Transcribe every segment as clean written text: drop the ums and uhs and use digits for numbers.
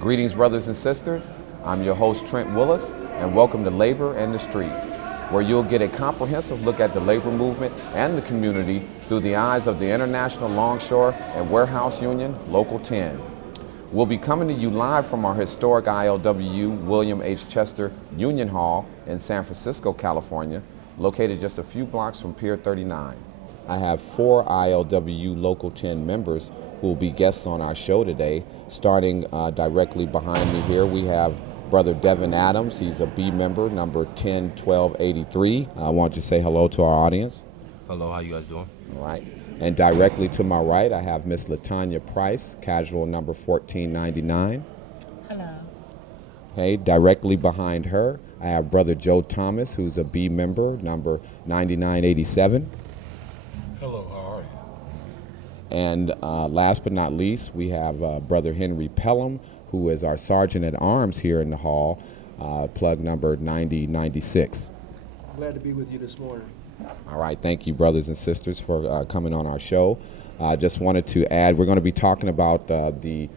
Greetings, brothers and sisters. I'm your host, Trent Willis, and welcome to Labor and the Street, where you'll get a comprehensive look at the labor movement and the community through the eyes of the International Longshore and Warehouse Union, Local 10. We'll be coming to you live from our historic ILWU William H. Chester Union Hall in San Francisco, California, located just a few blocks from Pier 39. I have 4 ILWU Local 10 members who will be guests on our show today. Starting directly behind me here, we have Brother Devin Adams. He's a B member, number 101283. I want you to say hello to our audience. Hello, how you guys doing? All right. And directly to my right, I have Miss Latanya Price, casual number 1499. Hello. Okay, directly behind her, I have Brother Joe Thomas, who's a B member, number 9987. Hello, how are you? And last but not least, we have Brother Henry Pelham, who is our Sergeant at Arms here in the hall, plug number 9096. Glad to be with you this morning. All right, thank you, brothers and sisters, for coming on our show. Just wanted to add, we're going to be talking about the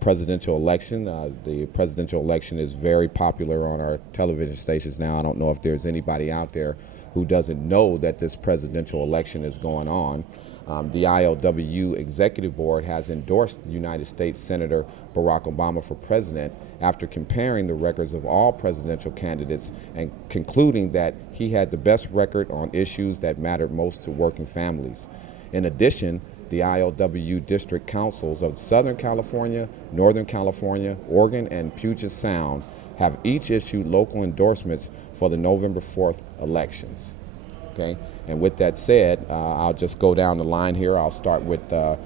presidential election. The presidential election is very popular on our television stations now. I don't know if there's anybody out there who doesn't know that this presidential election is going on. The ILWU Executive Board has endorsed United States Senator Barack Obama for president after comparing the records of all presidential candidates and concluding that he had the best record on issues that mattered most to working families. In addition, the ILWU District Councils of Southern California, Northern California, Oregon, and Puget Sound have each issued local endorsements for the November 4th elections. Okay, and with that said, I'll just go down the line here. I'll start with Brother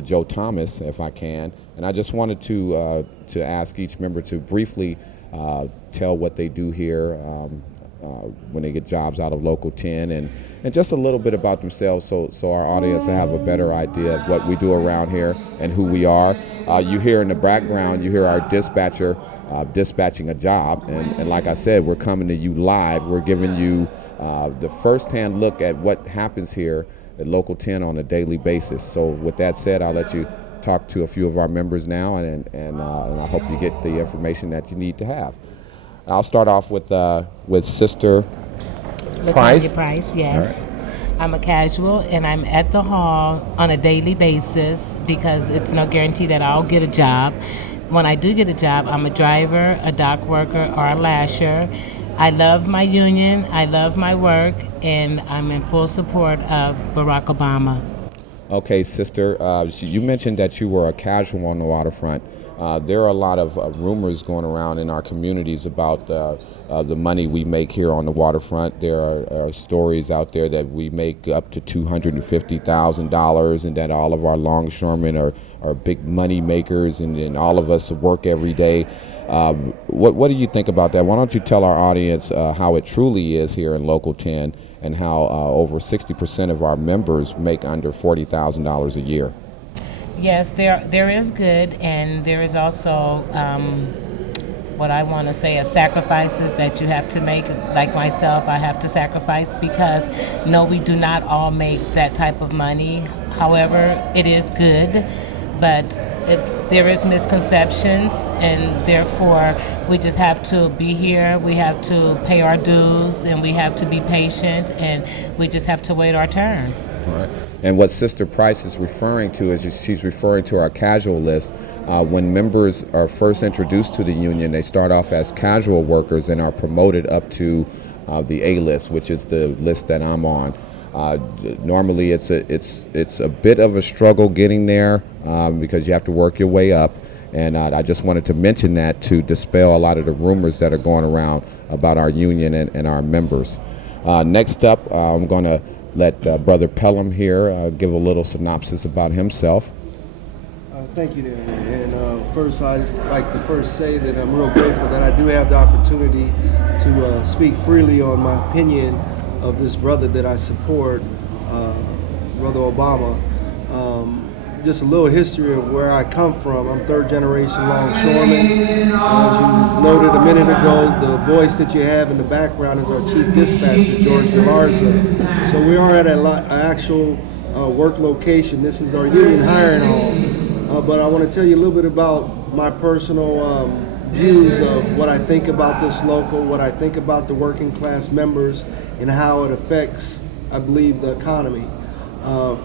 Joe Thomas, if I can. And I just wanted to ask each member to briefly tell what they do here when they get jobs out of Local 10, and just a little bit about themselves, so our audience will have a better idea of what we do around here and who we are. You hear in the background, you hear our dispatcher dispatching a job, and like I said, we're coming to you live. We're giving you the first-hand look at what happens here at Local 10 on a daily basis. So with that said, I'll let you talk to a few of our members now, and I hope you get the information that you need to have. I'll start off with Sister Price. Price, yes. Right. I'm a casual, and I'm at the hall on a daily basis because it's no guarantee that I'll get a job. When I do get a job, I'm a driver, a dock worker, or a lasher. I love my union, I love my work, and I'm in full support of Barack Obama. Okay, Sister, you mentioned that you were a casual on the waterfront. There are a lot of rumors going around in our communities about the money we make here on the waterfront. There are stories out there that we make up to $250,000 and that all of our longshoremen are big money makers and all of us work every day. What do you think about that? Why don't you tell our audience how it truly is here in Local 10 and how over 60% of our members make under $40,000 a year? Yes, there is good, and there is also what I want to say are sacrifices that you have to make. Like myself, I have to sacrifice because no, we do not all make that type of money. However, it is good, but there is misconceptions, and therefore we just have to be here. We have to pay our dues, and we have to be patient, and we just have to wait our turn. All right. And what Sister Price is referring to is she's referring to our casual list. When members are first introduced to the union, they start off as casual workers and are promoted up to the A list, which is the list that I'm on. Normally, it's a bit of a struggle getting there because you have to work your way up. And I just wanted to mention that to dispel a lot of the rumors that are going around about our union and our members. Next up, I'm going to let Brother Pelham here give a little synopsis about himself. Thank you, Darren. And first, I'd like to say that I'm real grateful that I do have the opportunity to speak freely on my opinion of this brother that I support, Brother Obama. Just a little history of where I come from. I'm third generation longshoreman. As you noted a minute ago, the voice that you have in the background is our chief dispatcher, George Galarza. So we are at an actual work location. This is our union hiring hall. but I want to tell you a little bit about my personal views of what I think about this local, what I think about the working class members, and how it affects, I believe, the economy.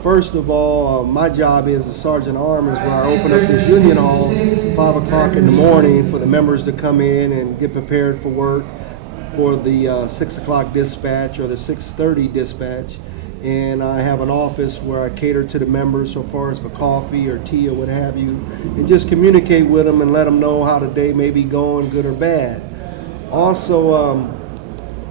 First of all, my job is a sergeant arms, where I open up this union hall 5 o'clock in the morning for the members to come in and get prepared for work for the 6 o'clock dispatch or the 6:30 dispatch. And I have an office where I cater to the members so far as for coffee or tea or what have you, and just communicate with them and let them know how the day may be going, good or bad. Also,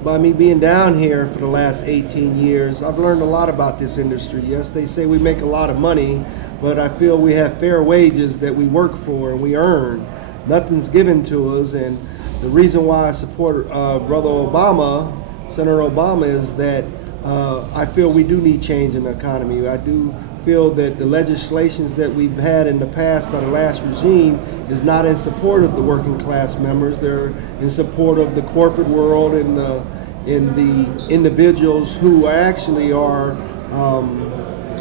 by me being down here for the last 18 years, I've learned a lot about this industry. Yes, they say we make a lot of money, but I feel we have fair wages that we work for and we earn. Nothing's given to us, and the reason why I support Brother Obama, Senator Obama, is that I feel we do need change in the economy. I do feel that the legislations that we've had in the past by the last regime is not in support of the working class members. They're in support of the corporate world and the individuals who actually are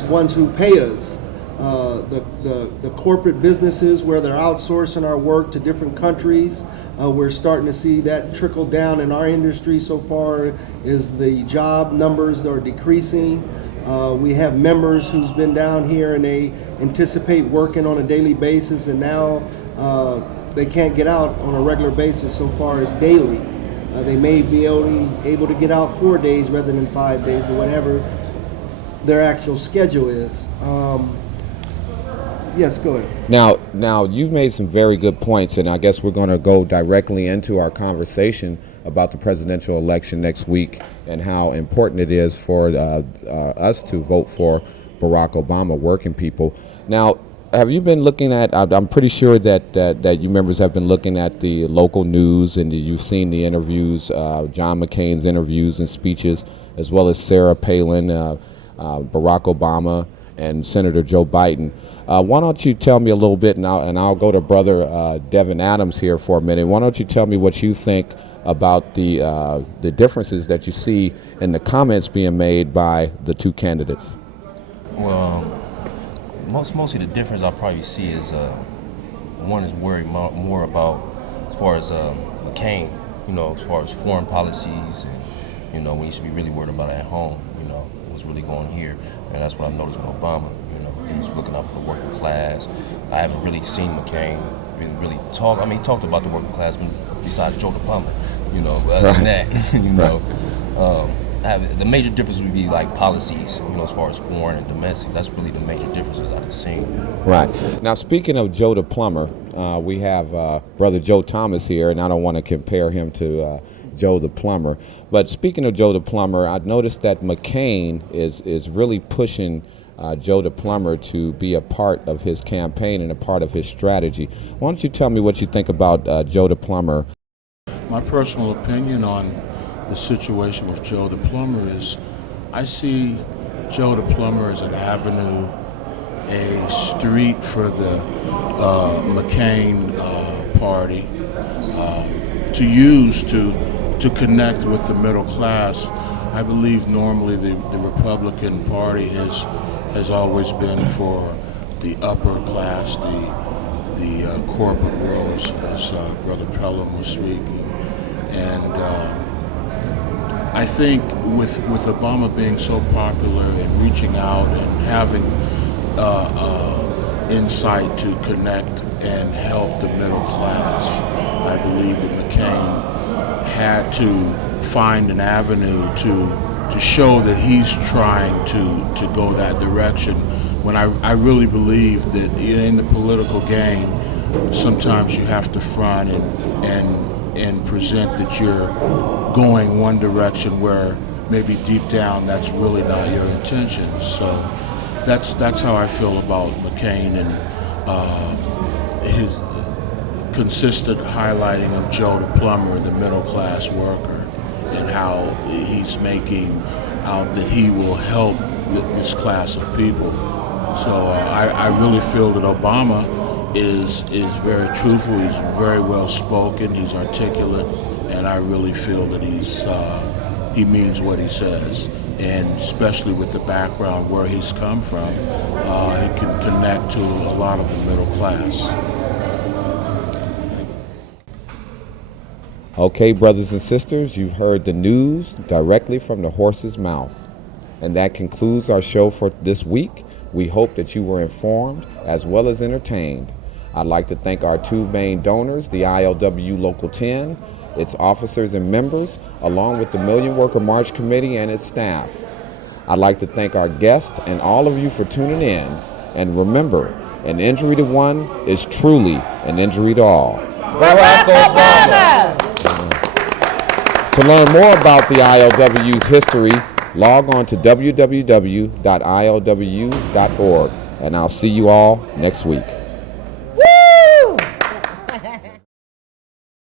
ones who pay us. The corporate businesses where they're outsourcing our work to different countries. We're starting to see that trickle down in our industry so far as the job numbers are decreasing. We have members who's been down here and they anticipate working on a daily basis, and now they can't get out on a regular basis so far as daily. They may be able to get out 4 days rather than 5 days or whatever their actual schedule is. Yes, go ahead. Now you've made some very good points, and I guess we're going to go directly into our conversation about the presidential election next week and how important it is for us to vote for Barack Obama, working people. Now, have you been looking at, I'm pretty sure that you members have been looking at the local news, and you've seen the interviews, John McCain's interviews and speeches, as well as Sarah Palin, Barack Obama, and Senator Joe Biden. Why don't you tell me a little bit, and I'll go to Brother Devin Adams here for a minute. Why don't you tell me what you think about the differences that you see in the comments being made by the two candidates? Well, mostly the difference I probably see is one is worried more about as far as McCain, as far as foreign policies, and when you should be really worried about it at home, what's really going here. And that's what I noticed with Obama. He's looking out for the working class. I haven't really seen McCain really talk. I mean, he talked about the working class besides Joe the plumber. Other than that, the major difference would be like policies, as far as foreign and domestic. That's really the major differences I've seen. Right. Now, speaking of Joe the plumber, we have Brother Joe Thomas here, and I don't want to compare him to Joe the plumber. But speaking of Joe the plumber, I noticed that McCain is really pushing Joe the plumber to be a part of his campaign and a part of his strategy. Why don't you tell me what you think about Joe the plumber? My personal opinion on the situation with Joe the plumber is I see Joe the plumber as an avenue, a street for the McCain party to use to connect with the middle class. I believe normally the Republican Party has always been for the upper class, the corporate world, as Brother Pelham was speaking. And I think with Obama being so popular and reaching out and having insight to connect and help the middle class, I believe that McCain had to find an avenue to show that he's trying to go that direction. When I really believe that in the political game, sometimes you have to front and present that you're going one direction where maybe deep down that's really not your intention. So that's how I feel about McCain and his consistent highlighting of Joe the plumber, the middle class worker, and how he's making out that he will help this class of people. So I really feel that Obama is very truthful, he's very well spoken, he's articulate, and I really feel that he means what he says. and especially with the background where he's come from, he can connect to a lot of the middle class. Okay, brothers and sisters, you've heard the news directly from the horse's mouth. And that concludes our show for this week. We hope that you were informed as well as entertained. I'd like to thank our two main donors, the ILWU Local 10, its officers and members, along with the Million Worker March Committee and its staff. I'd like to thank our guests and all of you for tuning in. And remember, an injury to one is truly an injury to all. Barack Obama! To learn more about the ILWU's history, log on to www.ilwu.org. And I'll see you all next week.